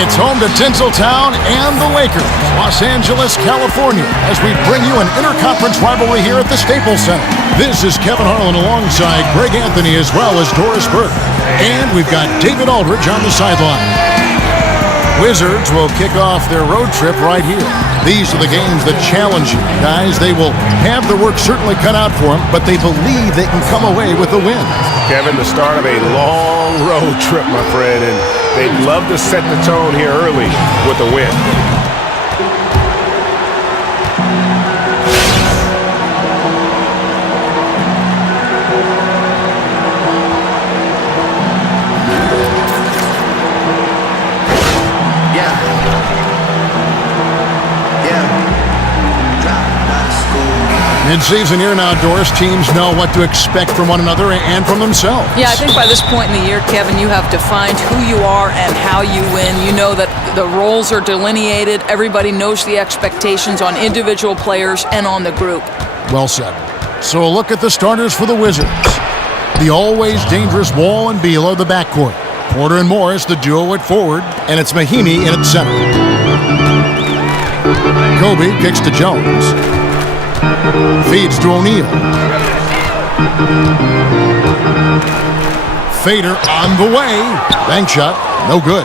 It's home to Tinseltown and the Lakers, Los Angeles, California, as we bring you an interconference rivalry here at the Staples Center. This is Kevin Harlan alongside Greg Anthony as well as Doris Burke. And we've got David Aldridge on the sideline. Wizards will kick off their road trip right here. These are the games that challenge you, guys. They will have their work certainly cut out for them, but they believe they can come away with a win. Kevin, the start of a long road trip, my friend, and they'd love to set the tone here early with a win. Mid-season here now, Doris. Teams know what to expect from one another and from themselves. Yeah, I think by this point in the year, Kevin, you have defined who you are and how you win. You know that the roles are delineated. Everybody knows the expectations on individual players and on the group. Well said. So a look at the starters for the Wizards. The always dangerous Wall and Beal are the backcourt. Porter and Morris, the duo at forward. And it's Mahinmi in at center. Kobe kicks to Jones. Feeds to O'Neal. Fader on the way. Bank shot. No good.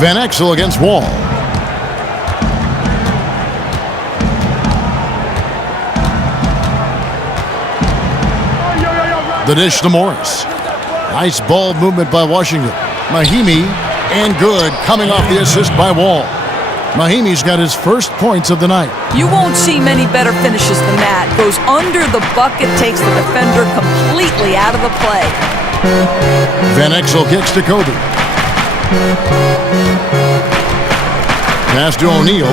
Van Exel against Wall. The dish to Morris. Nice ball movement by Washington. Mahinmi and good coming off the assist by Wall. Mahimi's got his first points of the night. You won't see many better finishes than that. Goes under the bucket, takes the defender completely out of the play. Van Exel kicks to Kobe. Pass to O'Neal.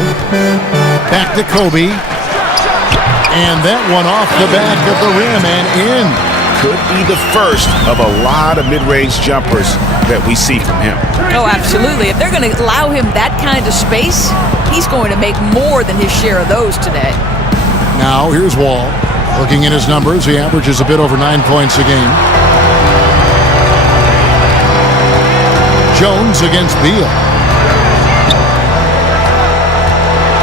Back to Kobe. And that one off the back of the rim and in. Could be the first of a lot of mid-range jumpers that we see from him. Oh, absolutely. If they're going to allow him that kind of space, he's going to make more than his share of those today. Now, here's Wall. Looking at his numbers, he averages a bit over 9 points a game. Jones against Beal.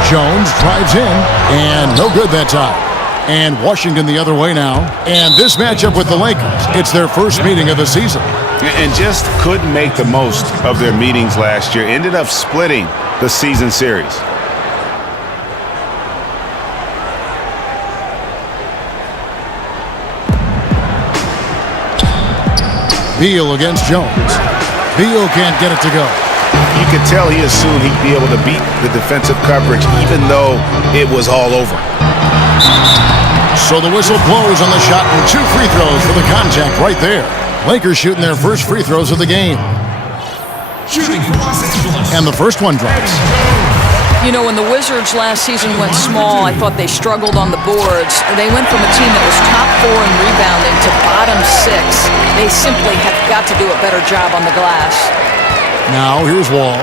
Jones drives in, and no good that time. And Washington the other way now. And this matchup with the Lakers, it's their first meeting of the season. And just couldn't make the most of their meetings last year. Ended up splitting the season series. Beal against Jones. Beal can't get it to go. You could tell he assumed he'd be able to beat the defensive coverage even though it was all over. So the whistle blows on the shot and 2 free throws for the contact right there. Lakers shooting their first free throws of the game. And the first one drops. You know, when the Wizards last season went small, I thought they struggled on the boards. They went from a team that was top 4 in rebounding to bottom 6. They simply have got to do a better job on the glass. Now here's Wall.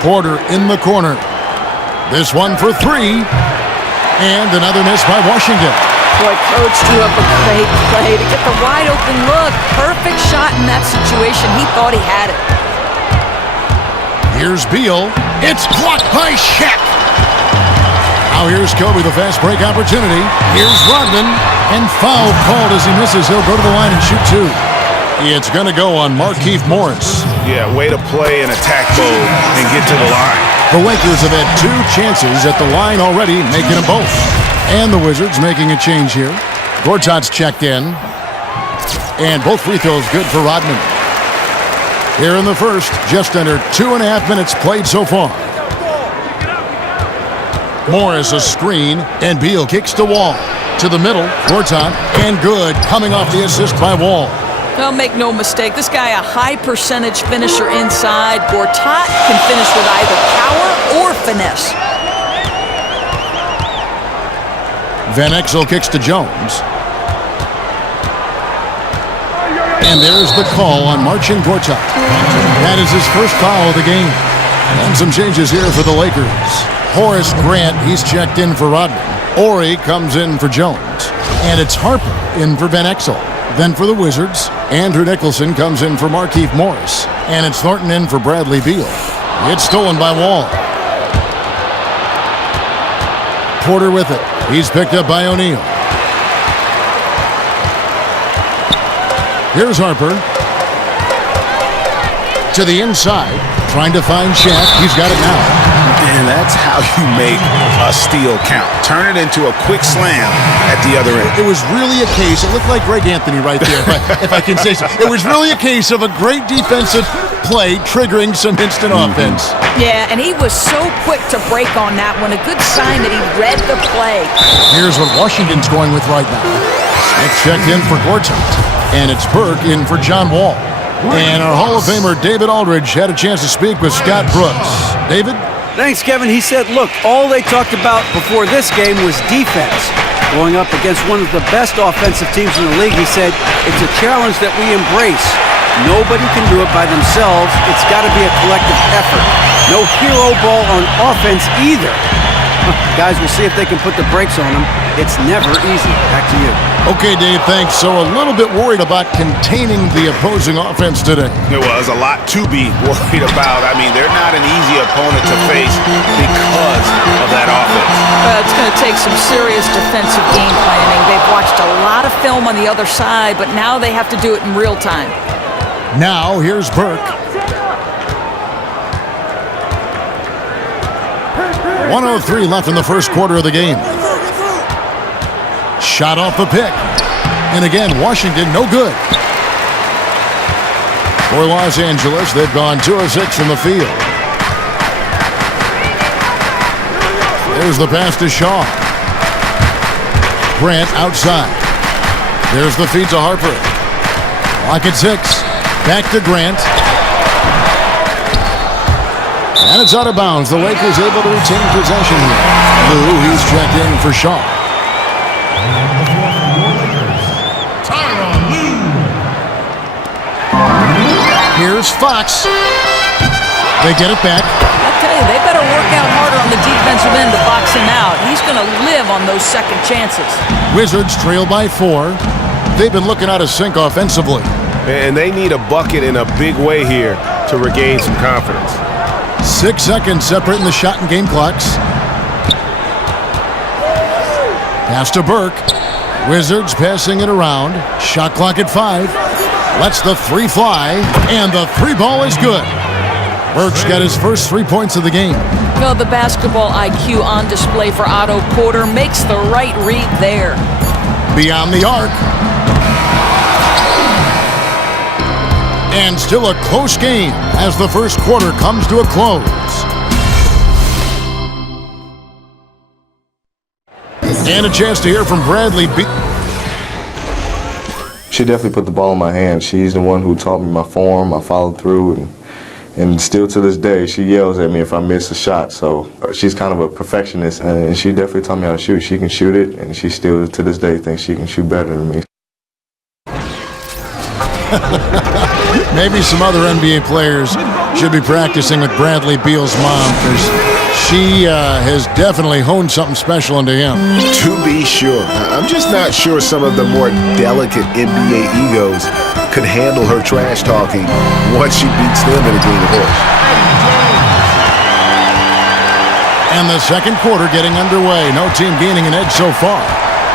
Porter in the corner. This one for 3. And another miss by Washington. Boy, Coach drew up a great play to get the wide open look. Perfect shot in that situation. He thought he had it. Here's Beal. It's blocked by Shaq. Now here's Kobe, the fast break opportunity. Here's Rodman. And foul called as he misses. He'll go to the line and shoot 2. It's going to go on Markieff Morris. Yeah, way to play in attack mode and get to the line. The Lakers have had 2 chances at the line already, making them both. And the Wizards making a change here. Gortat's checked in. And both free throws good for Rodman. Here in the first, just under 2.5 minutes played so far. Morris a screen, and Beal kicks to Wall. To the middle, Gortat, and good, coming off the assist by Wall. Well, make no mistake, this guy a high percentage finisher inside. Gortat can finish with either power or finesse. Van Exel kicks to Jones. And there's the call on Marcin Gortat. That is his first foul of the game. And some changes here for the Lakers. Horace Grant, he's checked in for Rodman. Ori comes in for Jones. And it's Harper in for Van Exel. Then for the Wizards, Andrew Nicholson comes in for Markieff Morris. And it's Thornton in for Bradley Beal. It's stolen by Wall. Porter with it. He's picked up by O'Neal. Here's Harper. To the inside, trying to find Shaq. He's got it now. And that's how you make a steal count. Turn it into a quick slam at the other end. It was really a case, it looked like Greg Anthony right there, if I can say so. It was really a case of a great defensive play triggering some instant offense. Yeah, and he was so quick to break on that one. A good sign that he read the play. Here's what Washington's going with right now. Smith checked in for Gortat, and it's Burke in for John Wall. And our Hall of Famer David Aldridge had a chance to speak with Scott Brooks. David? Thanks, Kevin. He said, look, all they talked about before this game was defense. Going up against one of the best offensive teams in the league, he said, it's a challenge that we embrace. Nobody can do it by themselves. It's got to be a collective effort. No hero ball on offense either. Guys, we'll see if they can put the brakes on them. It's never easy. Back to you. Okay, Dave, thanks. So a little bit worried about containing the opposing offense today. There was a lot to be worried about. I mean, they're not an easy opponent to face because of that offense. It's going to take some serious defensive game planning. They've watched a lot of film on the other side, but now they have to do it in real time. Now, here's Burke. 1:03 left in the first quarter of the game. Shot off the pick. And again, Washington, no good. For Los Angeles, they've gone 2 of 6 from the field. There's the pass to Shaw. Bryant outside. There's the feed to Harper. Clock at 6. Back to Grant. And it's out of bounds. The Lakers able to retain possession here. Lou, he's checked in for Shaw. Here's Fox. They get it back. I tell you, they better work out harder on the defensive end to box him out. He's going to live on those second chances. Wizards trail by 4. They've been looking out of sync offensively. And they need a bucket in a big way here to regain some confidence. 6 seconds separating the shot and game clocks. Pass to Burke. Wizards passing it around. Shot clock at 5. Lets the 3 fly, and the 3 ball is good. Burke's got his first 3 points of the game. Well, the basketball IQ on display for Otto Porter makes the right read there. Beyond the arc. And still a close game as the first quarter comes to a close. And a chance to hear from Bradley Beal. She definitely put the ball in my hand. She's the one who taught me my form, my follow through, and still to this day, she yells at me if I miss a shot. So she's kind of a perfectionist, and she definitely taught me how to shoot. She can shoot it, and she still to this day thinks she can shoot better than me. Maybe some other NBA players should be practicing with Bradley Beal's mom, because she has definitely honed something special into him. To be sure. I'm just not sure some of the more delicate NBA egos could handle her trash talking once she beats them in a game of horse. And the second quarter getting underway. No team gaining an edge so far.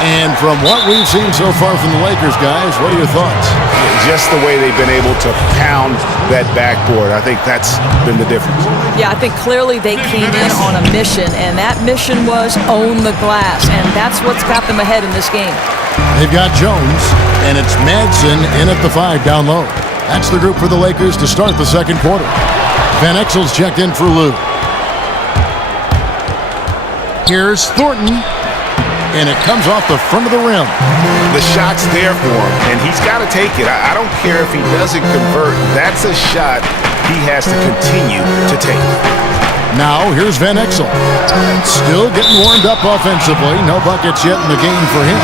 And from what we've seen so far from the Lakers, guys, what are your thoughts? Just the way they've been able to pound that backboard. I think that's been the difference. Yeah, I think clearly they came in on a mission, and that mission was own the glass, and that's what's got them ahead in this game. They've got Jones, and it's Madsen in at the 5 down low. That's the group for the Lakers to start the second quarter. Van Exel's checked in for Lou. Here's Thornton. And it comes off the front of the rim. The shot's there for him, and he's got to take it. I don't care if he doesn't convert. That's a shot he has to continue to take. Now, here's Van Exel. Still getting warmed up offensively. No buckets yet in the game for him.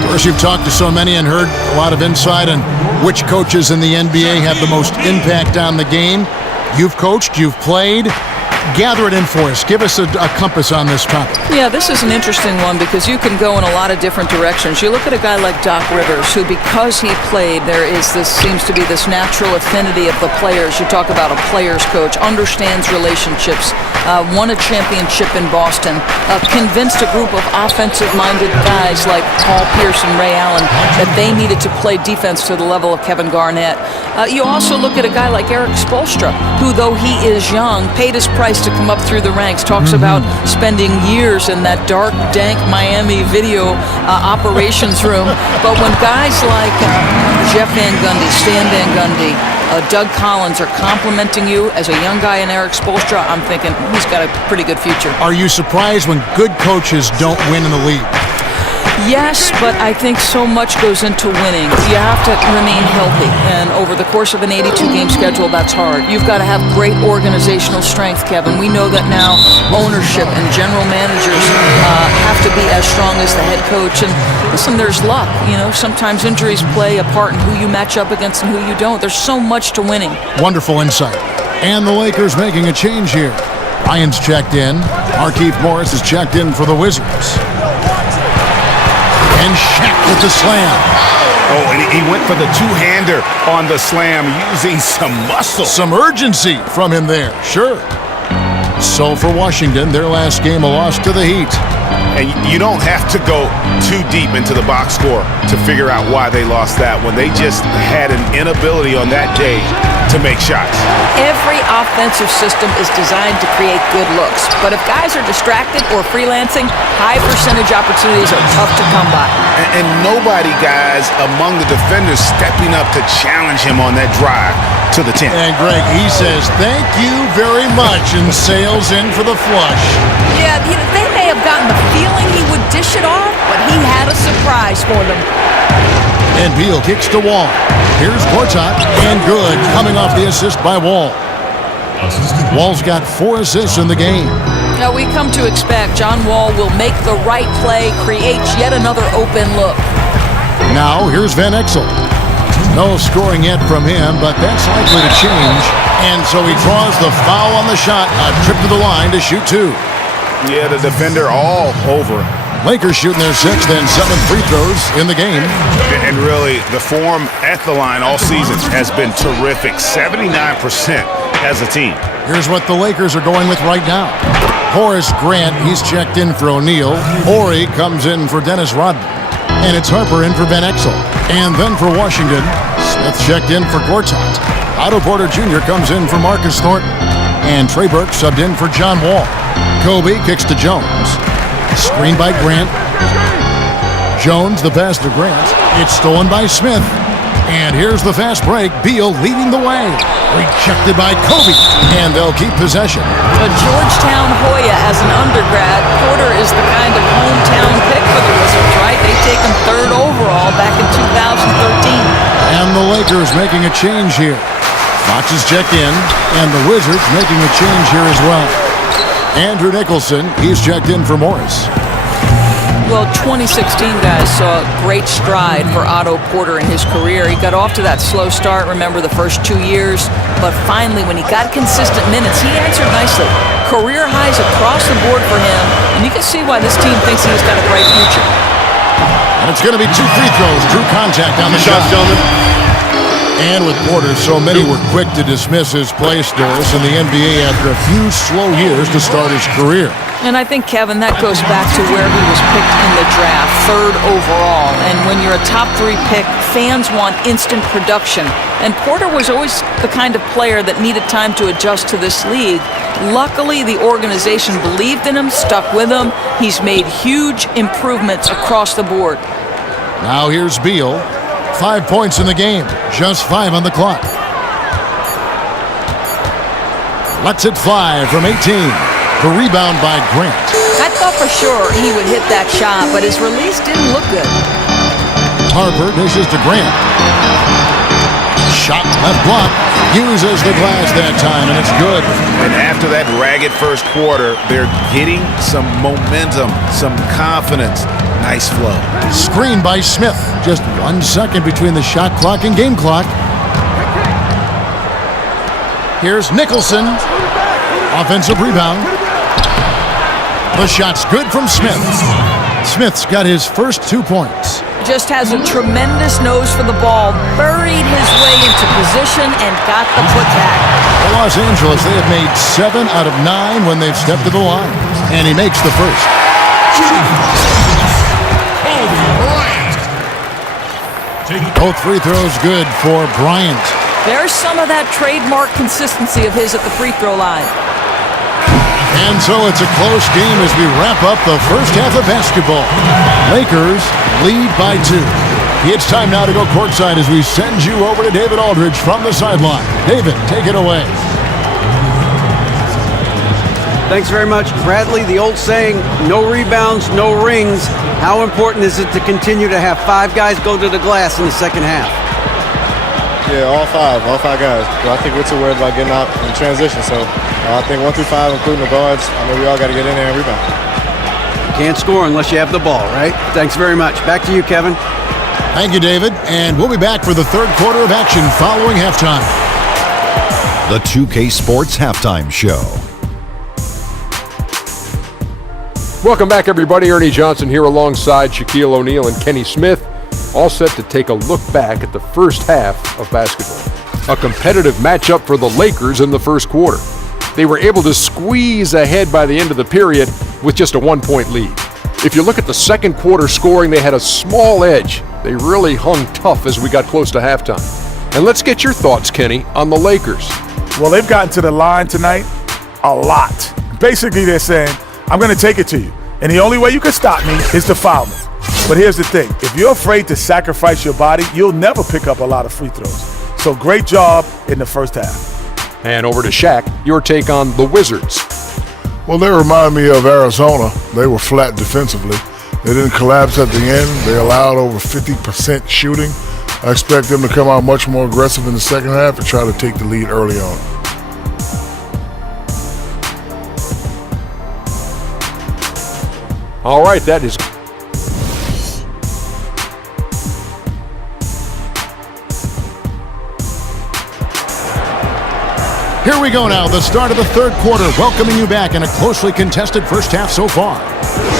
Of course, you've talked to so many and heard a lot of insight on which coaches in the NBA have the most impact on the game. You've coached, you've played. Gather it in for us. Give us a compass on this topic. Yeah, this is an interesting one because you can go in a lot of different directions. You look at a guy like Doc Rivers, who because he played, there is this seems to be this natural affinity of the players. You talk about a player's coach, understands relationships, won a championship in Boston, convinced a group of offensive-minded guys like Paul Pierce and Ray Allen that they needed to play defense to the level of Kevin Garnett. You also look at a guy like Eric Spoelstra, who, though he is young, paid his price to come up through the ranks, talks about spending years in that dark, dank Miami video operations room. But when guys like Jeff Van Gundy, Stan Van Gundy, Doug Collins are complimenting you as a young guy in Eric Spoelstra, I'm thinking he's got a pretty good future. Are you surprised when good coaches don't win in the league? Yes, but I think so much goes into winning. You have to remain healthy, and over the course of an 82-game schedule, that's hard. You've got to have great organizational strength, Kevin. We know that now ownership and general managers have to be as strong as the head coach. And listen, there's luck. You know, sometimes injuries play a part in who you match up against and who you don't. There's so much to winning. Wonderful insight. And the Lakers making a change here. Bryant's checked in. Markieff Morris is checked in for the Wizards. And Shaq with the slam. Oh, and he went for the two-hander on the slam, using some muscle. Some urgency from him there, sure. So for Washington, their last game a loss to the Heat. And you don't have to go too deep into the box score to figure out why they lost that one. They just had an inability on that day to make shots. Every offensive system is designed to create good looks, but if guys are distracted or freelancing, high percentage opportunities are tough to come by. And nobody, guys, among the defenders stepping up to challenge him on that drive to the 10. And Greg, he says, thank you very much, and sails in for the flush. Yeah, they may have gotten the feeling he would dish it off, but he had a surprise for them. And Beal kicks to Wall. Here's Gortat, and good, coming off the assist by Wall. Wall's got 4 assists in the game. Now we come to expect John Wall will make the right play, creates yet another open look. Now here's Van Exel. No scoring yet from him, but that's likely to change. And so he draws the foul on the shot, a trip to the line to shoot 2. Yeah, the defender all over. Lakers shooting their 6th and 7th free throws in the game. And really, the form at the line all season has been terrific. 79% as a team. Here's what the Lakers are going with right now. Horace Grant, he's checked in for O'Neal. Horry comes in for Dennis Rodman. And it's Harper in for Van Exel. And then for Washington, Smith checked in for Gortat. Otto Porter Jr. comes in for Marcus Thornton. And Trey Burke subbed in for John Wall. Kobe kicks to Jones. Screen by Grant. Jones, the pass to Grant. It's stolen by Smith. And here's the fast break. Beal leading the way. Rejected by Kobe. And they'll keep possession. A Georgetown Hoya as an undergrad. Porter is the kind of hometown pick for the Wizards, right? They take him 3rd overall back in 2013. And the Lakers making a change here. Fox is checked in. And the Wizards making a change here as well. Andrew Nicholson, he's checked in for Morris. Well, 2016, guys, saw a great stride for Otto Porter in his career. He got off to that slow start, remember, the first 2 years. But finally, when he got consistent minutes, he answered nicely. Career highs across the board for him, and you can see why this team thinks he's got a bright future. And it's going to be 2 free throws. Drew contact on the shot. Gentlemen. And with Porter, so many were quick to dismiss his play skills in the NBA after a few slow years to start his career. And I think, Kevin, that goes back to where he was picked in the draft, 3rd overall. And when you're a top 3 pick, fans want instant production. And Porter was always the kind of player that needed time to adjust to this league. Luckily, the organization believed in him, stuck with him. He's made huge improvements across the board. Now here's Beal. 5 points in the game, just 5 on the clock. Lets it fly from 18. The rebound by Grant. I thought for sure he would hit that shot, but his release didn't look good. Harper dishes to Grant. Shot left block. Uses the glass that time, and it's good. And after that ragged first quarter, they're getting some momentum, some confidence. Nice flow. Screen by Smith. Just 1 second between the shot clock and game clock. Here's Nicholson. Offensive rebound. The shot's good from Smith. Smith's got his first 2 points. Just has a tremendous nose for the ball, buried his way into position and got the putback. For Los Angeles, they have made 7 out of 9 when they've stepped to the line. And he makes the first. Both free throws good for Bryant. There's some of that trademark consistency of his at the free throw line. And so it's a close game as we wrap up the first half of basketball. Lakers lead by 2. It's time now to go courtside as we send you over to David Aldridge from the sideline. David, take it away. Thanks very much, Bradley. The old saying, no rebounds, no rings. How important is it to continue to have 5 guys go to the glass in the second half? Yeah, all five guys. But I think we're too worried about getting out in transition. So I think 1 through 5, including the guards, I know we all got to get in there and rebound. You can't score unless you have the ball, right? Thanks very much. Back to you, Kevin. Thank you, David. And we'll be back for the third quarter of action following halftime. The 2K Sports Halftime Show. Welcome back, everybody. Ernie Johnson here alongside Shaquille O'Neal and Kenny Smith, all set to take a look back at the first half of basketball. A competitive matchup for the Lakers in the first quarter. They were able to squeeze ahead by the end of the period with just a 1-point lead. If you look at the second quarter scoring, they had a small edge. They really hung tough as we got close to halftime. And let's get your thoughts, Kenny, on the Lakers. Well, they've gotten to the line tonight a lot. Basically, they're saying, I'm going to take it to you. And the only way you can stop me is to foul me. But here's the thing. If you're afraid to sacrifice your body, you'll never pick up a lot of free throws. So great job in the first half. And over to Shaq, your take on the Wizards. Well, they remind me of Arizona. They were flat defensively. They didn't collapse at the end. They allowed over 50% shooting. I expect them to come out much more aggressive in the second half and try to take the lead early on. All right, that is... Here we go now, the start of the third quarter, welcoming you back in a closely contested first half so far.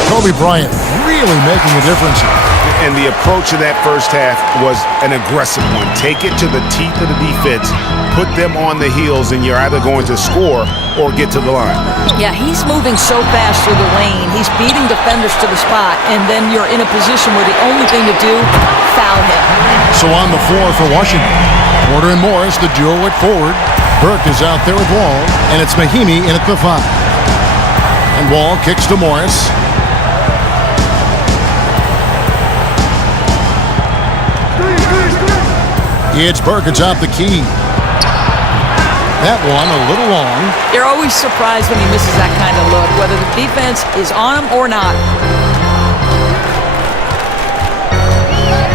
Kobe Bryant really making a difference here. And the approach of that first half was an aggressive one. Take it to the teeth of the defense, put them on the heels, and you're either going to score or get to the line. Yeah, he's moving so fast through the lane. He's beating defenders to the spot, and then you're in a position where the only thing to do, foul him. So on the floor for Washington, Porter and Morris, the duo at forward. Burke is out there with Wall, and it's Mahimi in at the 5. And Wall kicks to Morris. It's Burke, it's out the key. That one a little long. You're always surprised when he misses that kind of look, whether the defense is on him or not.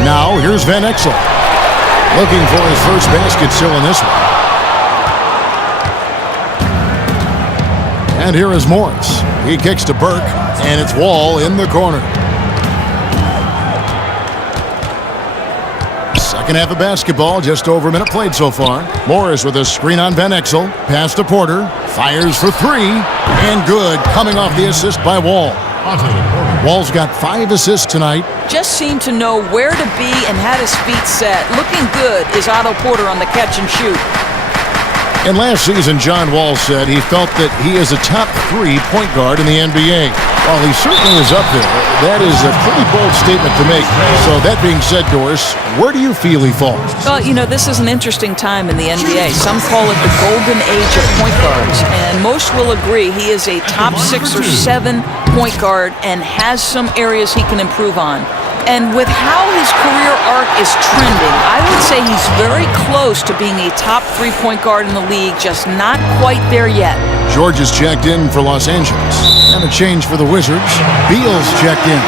Now here's Van Exel, looking for his first basket still in this one. And here is Morris. He kicks to Burke, and it's Wall in the corner. Second half of basketball, just over a minute played so far. Morris with a screen on Van Exel. Pass to Porter. Fires for 3. And good, coming off the assist by Wall. Wall's got 5 assists tonight. Just seemed to know where to be and had his feet set. Looking good is Otto Porter on the catch and shoot. And last season, John Wall said he felt that he is a top 3 point guard in the NBA. While he certainly is up there, that is a pretty bold statement to make. So that being said, Doris, where do you feel he falls? Well, you know, this is an interesting time in the NBA. Some call it the golden age of point guards, and most will agree he is a top 6 or 7 point guard and has some areas he can improve on. And with how his career arc is trending, I would say he's very close to being a top 3 point guard in the league, just not quite there yet. George is checked in for Los Angeles. And a change for the Wizards. Beal's checked in.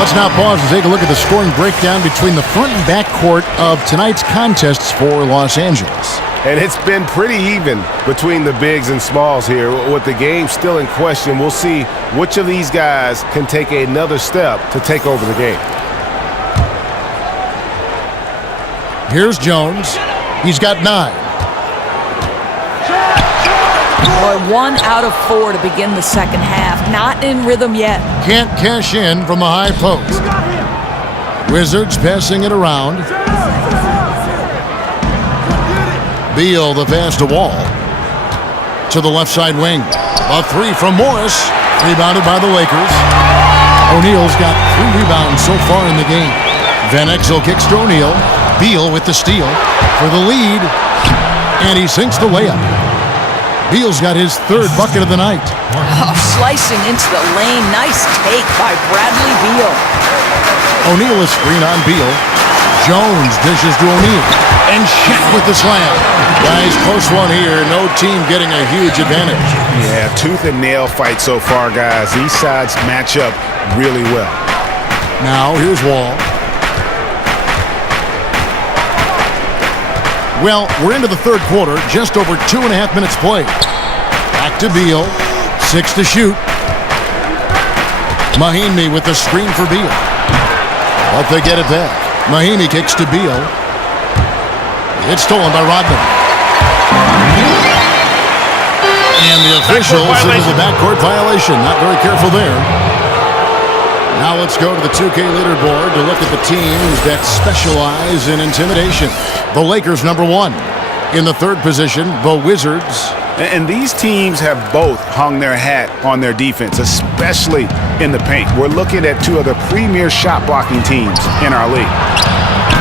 Let's now pause and take a look at the scoring breakdown between the front and back court of tonight's contests for Los Angeles. And it's been pretty even between the bigs and smalls here. With the game still in question, we'll see which of these guys can take another step to take over the game. Here's Jones. He's got 9. Boy, 1 out of 4 to begin the second half. Not in rhythm yet. Can't cash in from the high post. Wizards passing it around. Beal, the pass to Wall. To the left side wing. A three from Morris. Rebounded by the Lakers. O'Neal's got 3 rebounds so far in the game. Van Exel kicks to O'Neal. Beal with the steal for the lead. And he sinks the layup. Beal's got his 3rd bucket of the night. Oh, slicing into the lane. Nice take by Bradley Beal. O'Neal is screen on Beal. Jones dishes to O'Neal. And Shaq with the slam. Guys, close one here. No team getting a huge advantage. Yeah, tooth and nail fight so far, guys. These sides match up really well. Now, here's Wall. Well, we're into the 3rd quarter. Just over 2.5 minutes played. Back to Beal. 6 to shoot. Mahinmi with the screen for Beal. But they get it back. Mahinmi kicks to Beal. It's stolen by Rodman. And the officials into the backcourt violation. Not very careful there. Now let's go to the 2K leaderboard to look at the teams that specialize in intimidation. The Lakers, number 1. In the 3rd position, the Wizards. And these teams have both hung their hat on their defense, especially in the paint. We're looking at 2 of the premier shot-blocking teams in our league.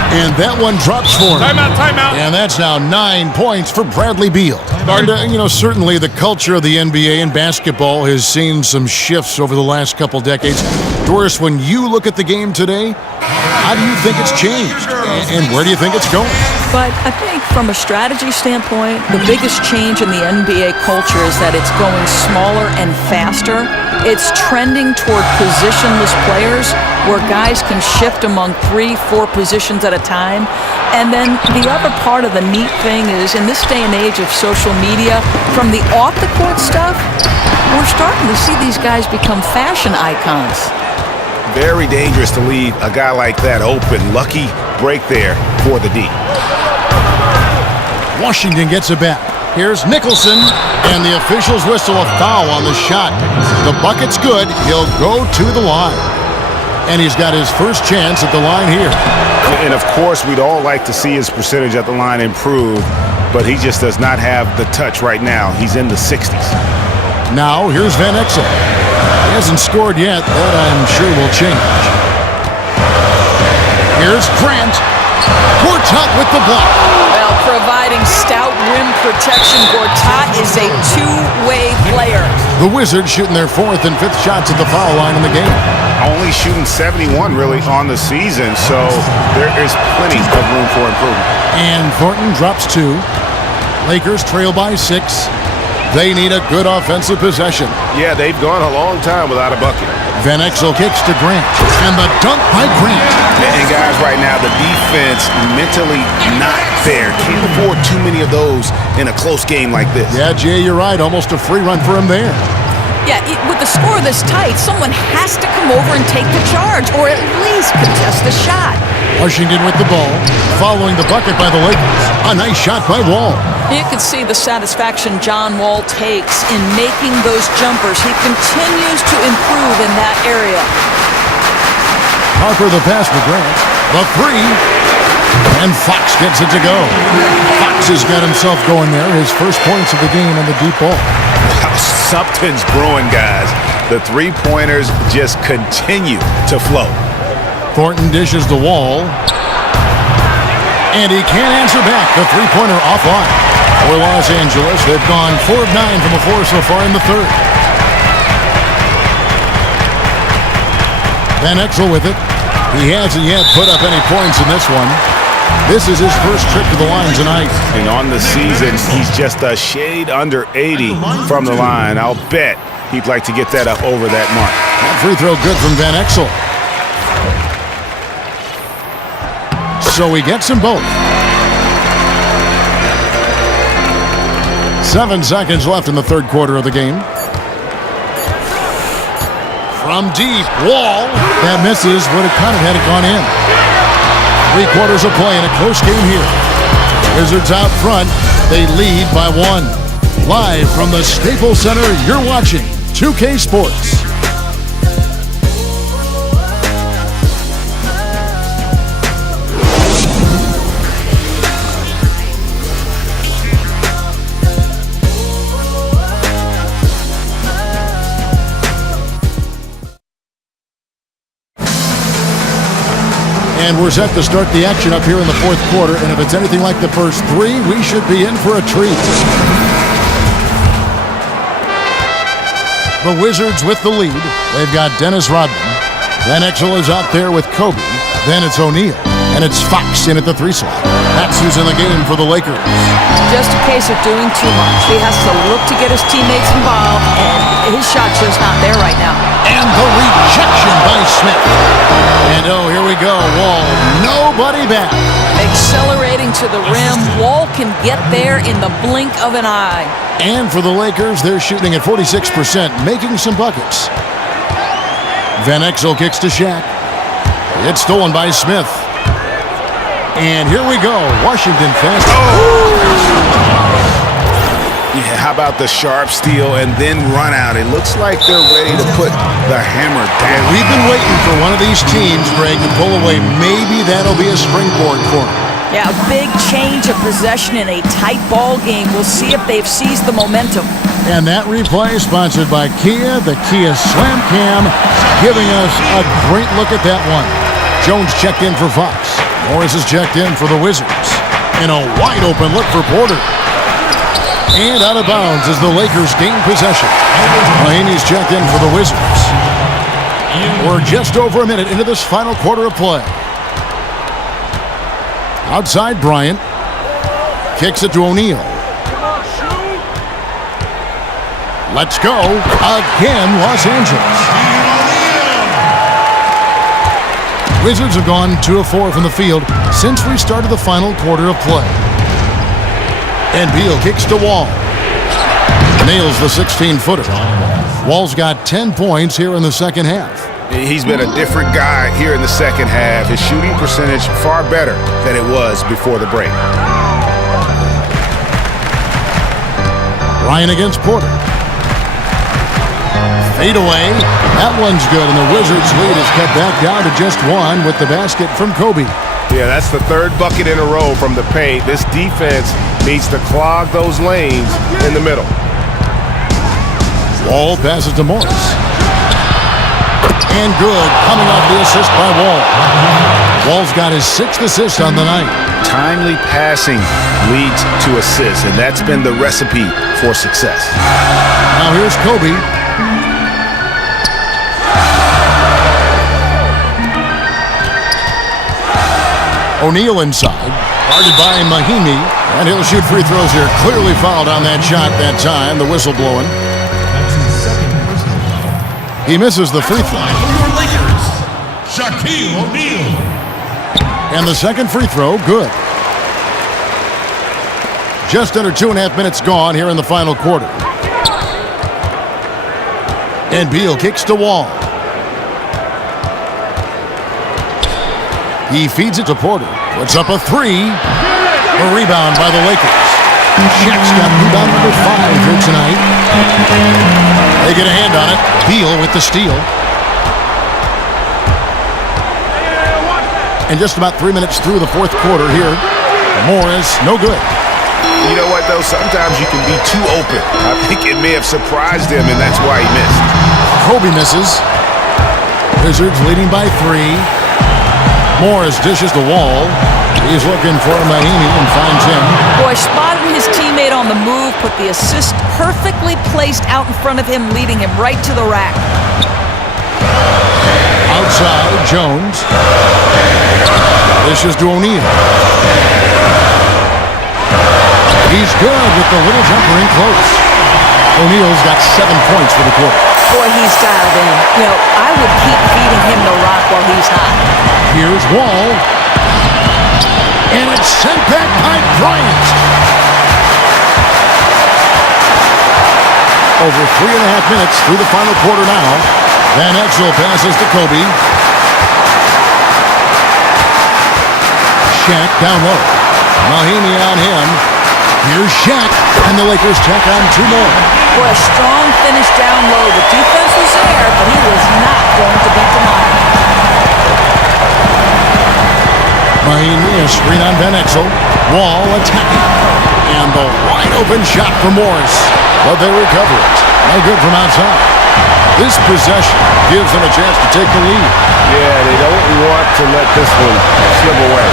And that one drops for him. Timeout. And that's now 9 points for Bradley Beal. And, certainly the culture of the NBA and basketball has seen some shifts over the last couple decades. Doris, when you look at the game today, how do you think it's changed? And where do you think it's going? But I think from a strategy standpoint, the biggest change in the NBA culture is that it's going smaller and faster. It's trending toward positionless players where guys can shift among 3-4 positions at a time. And then the other part of the neat thing is, in this day and age of social media, from the off-the-court stuff, we're starting to see these guys become fashion icons. Very dangerous to leave a guy like that open. Lucky break there for the D. Washington gets it back. Here's Nicholson, and the officials whistle a foul on the shot. The bucket's good. He'll go to the line. And he's got his first chance at the line here. And, of course, we'd all like to see his percentage at the line improve, but he just does not have the touch right now. He's in the 60s. Now, here's Van Exel. He hasn't scored yet. That, I'm sure, will change. Here's Grant. Gortat with the block. Well, providing stout rim protection, Gortat is a 2-way player. The Wizards shooting their 4th and 5th shots at the foul line in the game. Only shooting 71 really on the season, so there is plenty of room for improvement. And Thornton drops 2. Lakers trail by 6. They need a good offensive possession. Yeah, they've gone a long time without a bucket. Van Exel kicks to Grant. And the dunk by Grant. And guys, right now, the defense mentally not there. Can't afford too many of those in a close game like this. Yeah, Jay, you're right. Almost a free run for him there. Yeah, with the score this tight, someone has to come over and take the charge, or at least contest the shot. Washington with the ball, following the bucket by the Lakers. A nice shot by Wall. You can see the satisfaction John Wall takes in making those jumpers. He continues to improve in that area. Harper the pass for Grant. The 3. And Fox gets it to go. Fox has got himself going there. His first points of the game on the deep ball. Wow, something's brewing, guys. The 3-pointers just continue to flow. Thornton dishes the Wall. And he can't answer back. The 3-pointer offline. For Los Angeles, they've gone 4 of 9 from the floor so far in the 3rd. Van Exel with it. He hasn't yet put up any points in this one. This is his first trip to the line tonight. And on the season, he's just a shade under 80 from the line. I'll bet he'd like to get that up over that mark. That free throw good from Van Exel. So he gets them both. 7 seconds left in the 3rd quarter of the game. From deep, Wall. That misses. Would have caught it had it gone in. 3 quarters of play in a close game here. Wizards out front. They lead by 1. Live from the Staples Center, you're watching 2K Sports. And we're set to start the action up here in the fourth quarter. And if it's anything like the first three, we should be in for a treat. The Wizards with the lead. They've got Dennis Rodman. Then Exel is out there with Kobe. Then it's O'Neal. And it's Fox in at the 3 slot. That's who's in the game for the Lakers. Just a case of doing too much. He has to look to get his teammates involved, and his shot's just not there right now. And the rejection by Smith. And oh, here we go. Wall, nobody back. Accelerating to the rim. Wall can get there in the blink of an eye. And for the Lakers, they're shooting at 46%, making some buckets. Van Exel kicks to Shaq. It's stolen by Smith. And here we go. Washington fast. Yeah, how about the sharp steal and then run out? It looks like they're ready to put the hammer down. We've been waiting for one of these teams, Greg, to pull away. Maybe that'll be a springboard for them. Yeah, a big change of possession in a tight ball game. We'll see if they've seized the momentum. And that replay sponsored by Kia, the Kia Slam Cam, giving us a great look at that one. Jones checked in for Fox. Morris is checked in for the Wizards. And a wide open look for Porter. And out of bounds as the Lakers gain possession. Mahinmi's checked in for the Wizards. We're just over a minute into this final quarter of play. Outside Bryant. Kicks it to O'Neal. Let's go. Again, Los Angeles. Wizards have gone 2 of 4 from the field since we started the final quarter of play. And Beal kicks to Wall. Nails the 16-footer. Wall's got 10 points here in the second half. He's been a different guy here in the second half. His shooting percentage far better than it was before the break. Bryant against Porter. Fade away. That one's good, and the Wizards' lead is cut back down to just 1 with the basket from Kobe. Yeah, that's the 3rd bucket in a row from the paint. This defense needs to clog those lanes in the middle. Wall passes to Morris. And good, coming off the assist by Wall. Wall's got his 6th assist on the night. Timely passing leads to assists, and that's been the recipe for success. Now here's Kobe. O'Neal inside, guarded by Mahinmi, and he'll shoot free throws here. Clearly fouled on that shot that time, the whistle blowing. He misses the free throw. Shaquille O'Neal. And the second free throw, good. Just under 2.5 minutes gone here in the final quarter. And Beal kicks to Wall. He feeds it to Porter. Puts up a 3. A rebound by the Lakers. Shaq's got rebound number 5 here tonight. They get a hand on it. Beal with the steal. And just about 3 minutes through the fourth quarter here. Morris, no good. You know what, though? Sometimes you can be too open. I think it may have surprised him, and that's why he missed. Kobe misses. Wizards leading by 3. Morris dishes the Wall. He's looking for Mahinmi and finds him. Boy, spotted his teammate on the move, put the assist perfectly placed out in front of him, leading him right to the rack. Outside, Jones. Dishes to O'Neal. He's good with the little jumper in close. O'Neal's got 7 points for the quarter. Boy, he's dialed in. You know, I would keep feeding him the rock while he's hot. Here's Wall. And it's sent back by Bryant. Over 3.5 minutes through the final quarter now. Van Exel passes to Kobe. Shaq down low. Mahinmi on him. Here's Shaq, and the Lakers tack on 2 more. Boy, a strong finish down low. The defense was there, but he was not going to be denied. Mahimi, a screen on Van Exel. Wall attacking. And the wide-open shot for Morris. But they recover it. No good from outside. This possession gives them a chance to take the lead. Yeah, they don't want to let this one slip away.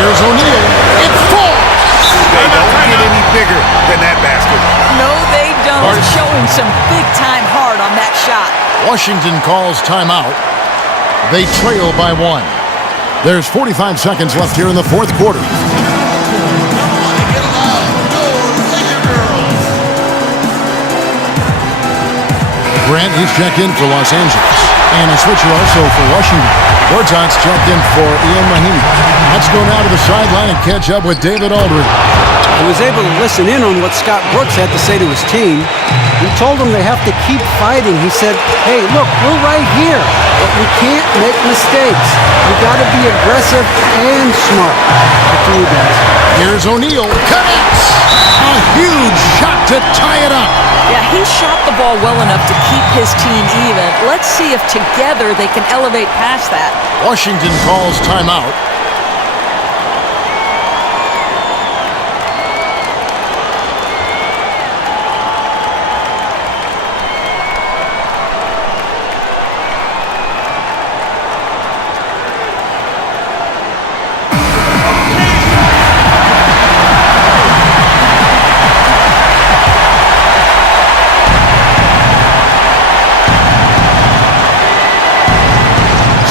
Here's O'Neal. It falls! They don't get any bigger than that basket. No, they don't. Showing some big-time heart on that shot. Washington calls timeout. They trail by 1. There's 45 seconds left here in the 4th quarter. Grant, he's checked in for Los Angeles. And a switcher also for Washington. Gortat's checked in for Ian Mahimi. Let's go now to the sideline and catch up with David Aldridge. I was able to listen in on what Scott Brooks had to say to his team. He told them they have to keep fighting. He said, hey, look, we're right here, but we can't make mistakes. We got to be aggressive and smart. Back to you guys. Here's O'Neal. Connects! A huge shot to tie it up. Yeah, he shot the ball well enough to keep his team even. Let's see if together they can elevate past that. Washington calls timeout.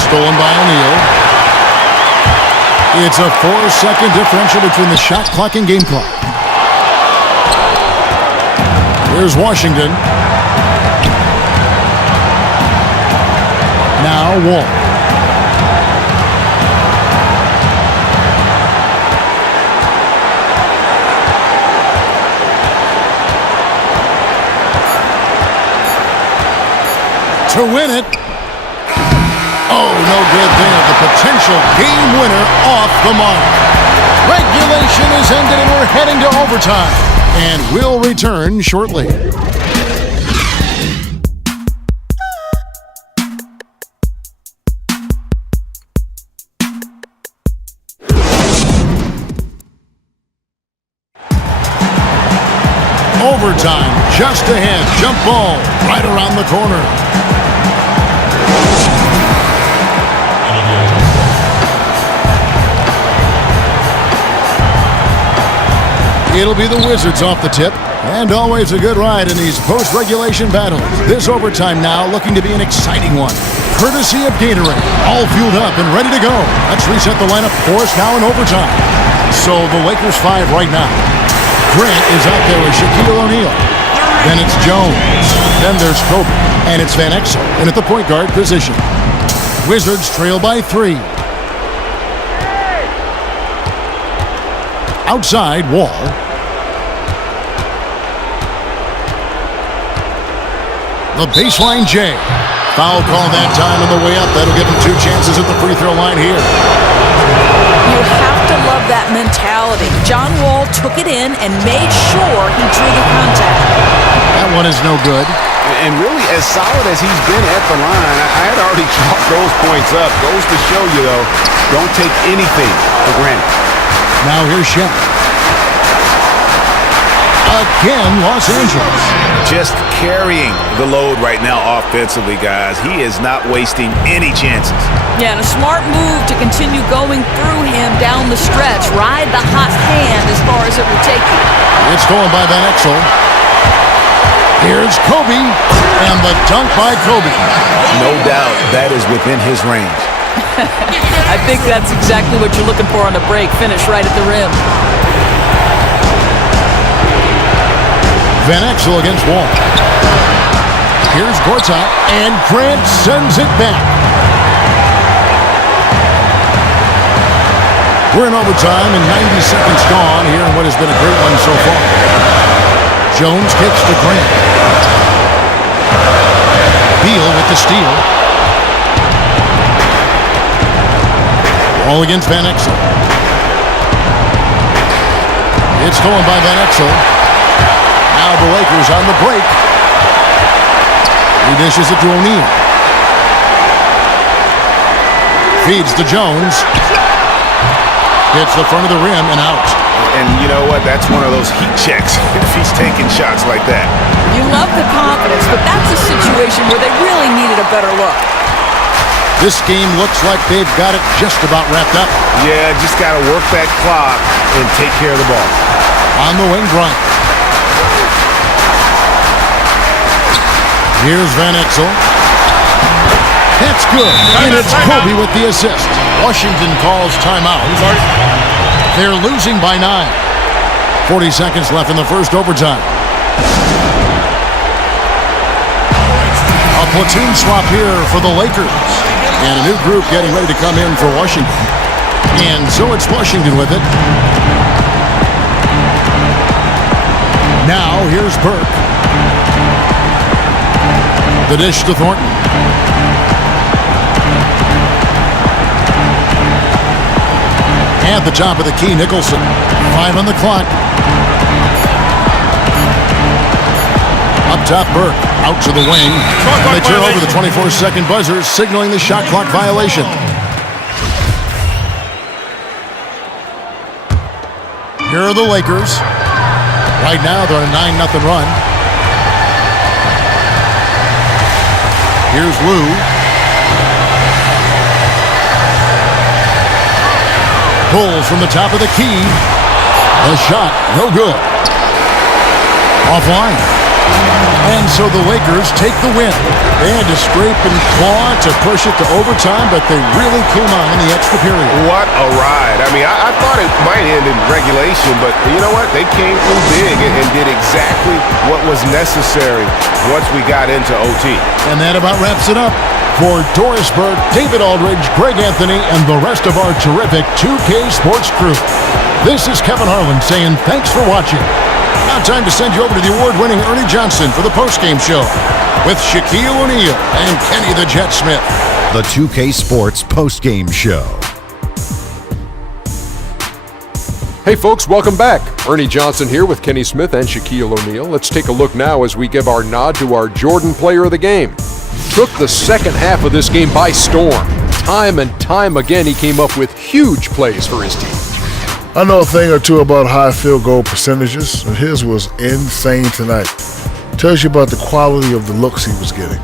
Stolen by O'Neal. It's a 4-second differential between the shot clock and game clock. Here's Washington. Now Wall. To win it. Oh, no good there. The potential game winner off the mark. Regulation is ended and we're heading to overtime. And we'll return shortly. Overtime just ahead. Jump ball right around the corner. It'll be the Wizards off the tip. And always a good ride in these post-regulation battles. This overtime now looking to be an exciting one. Courtesy of Gatorade. All fueled up and ready to go. Let's reset the lineup for us now in overtime. So the Lakers 5 right now. Grant is out there with Shaquille O'Neal. Then it's Jones. Then there's Kobe. And it's Van Exel in at the point guard position. Wizards trail by 3. Outside, Wall. The baseline J. Foul call that time on the way up. That'll give him 2 chances at the free throw line here. You have to love that mentality. John Wall took it in and made sure he drew the contact. That one is no good. And really, as solid as he's been at the line, I had already chalked those points up. Goes to show you, though, don't take anything for granted. Now here's Shaq. Again, Los Angeles. Just carrying the load right now offensively, guys. He is not wasting any chances. Yeah, and a smart move to continue going through him down the stretch. Ride the hot hand as far as it will take you. It's stolen by Van Exel. Here's Kobe, and the dunk by Kobe. No doubt that is within his range. I think that's exactly what you're looking for on the break. Finish right at the rim. Van Exel against Wall. Here's Gortat, and Grant sends it back. We're in overtime and 90 seconds gone here in what has been a great one so far. Jones kicks to Grant. Beal with the steal. All against Van Exel. It's stolen by Van Exel. Now the Lakers on the break. He dishes it to O'Neal. Feeds to Jones. Hits the front of the rim and out. And you know what? That's one of those heat checks if he's taking shots like that. You love the confidence, but that's a situation where they really needed a better look. This game looks like they've got it just about wrapped up. Yeah, just got to work that clock and take care of the ball. On the wing, Bryant. Here's Van Exel. That's good. And it's Kobe with the assist. Washington calls timeout. They're losing by 9. 40 seconds left in the first overtime. A platoon swap here for the Lakers. And a new group getting ready to come in for Washington. And so it's Washington with it. Now here's Burke. The dish to Thornton. At the top of the key, Nicholson. 5 on the clock. Up top, Burke. Out to the wing. And they turn over the 24-second buzzer, signaling the shot clock violation. Here are the Lakers. Right now, they're on a 9-0 run. Here's Lou. Pulls from the top of the key. A shot, no good. Offline. And so the Lakers take the win. They had to scrape and claw to push it to overtime, but they really came on in the extra period. What a ride. I mean, I thought it might end in regulation, but you know what? They came through big and did exactly what was necessary once we got into OT. And that about wraps it up. For Doris Burke, David Aldridge, Greg Anthony, and the rest of our terrific 2K Sports crew, this is Kevin Harlan saying thanks for watching. Now time to send you over to the award-winning Ernie Johnson for the postgame show with Shaquille O'Neal and Kenny the Jet Smith. The 2K Sports postgame show. Hey folks, welcome back. Ernie Johnson here with Kenny Smith and Shaquille O'Neal. Let's take a look now as we give our nod to our Jordan player of the game. Took the second half of this game by storm. Time and time again, he came up with huge plays for his team. I know a thing or two about high field goal percentages, and his was insane tonight. Tells you about the quality of the looks he was getting.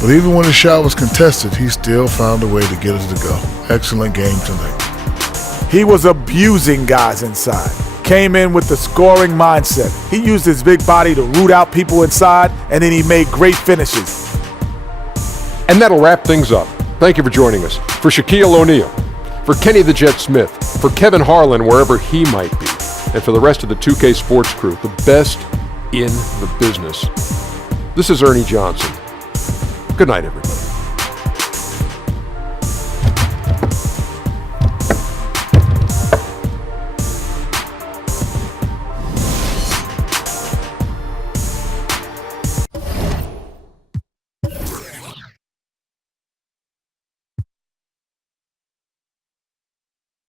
But even when the shot was contested, he still found a way to get it to go. Excellent game tonight. He was abusing guys inside. Came in with the scoring mindset. He used his big body to root out people inside, and then he made great finishes. And that'll wrap things up. Thank you for joining us. For Shaquille O'Neal, for Kenny the Jet Smith, for Kevin Harlan wherever he might be, and for the rest of the 2K Sports crew, the best in the business. This is Ernie Johnson. Good night, everybody.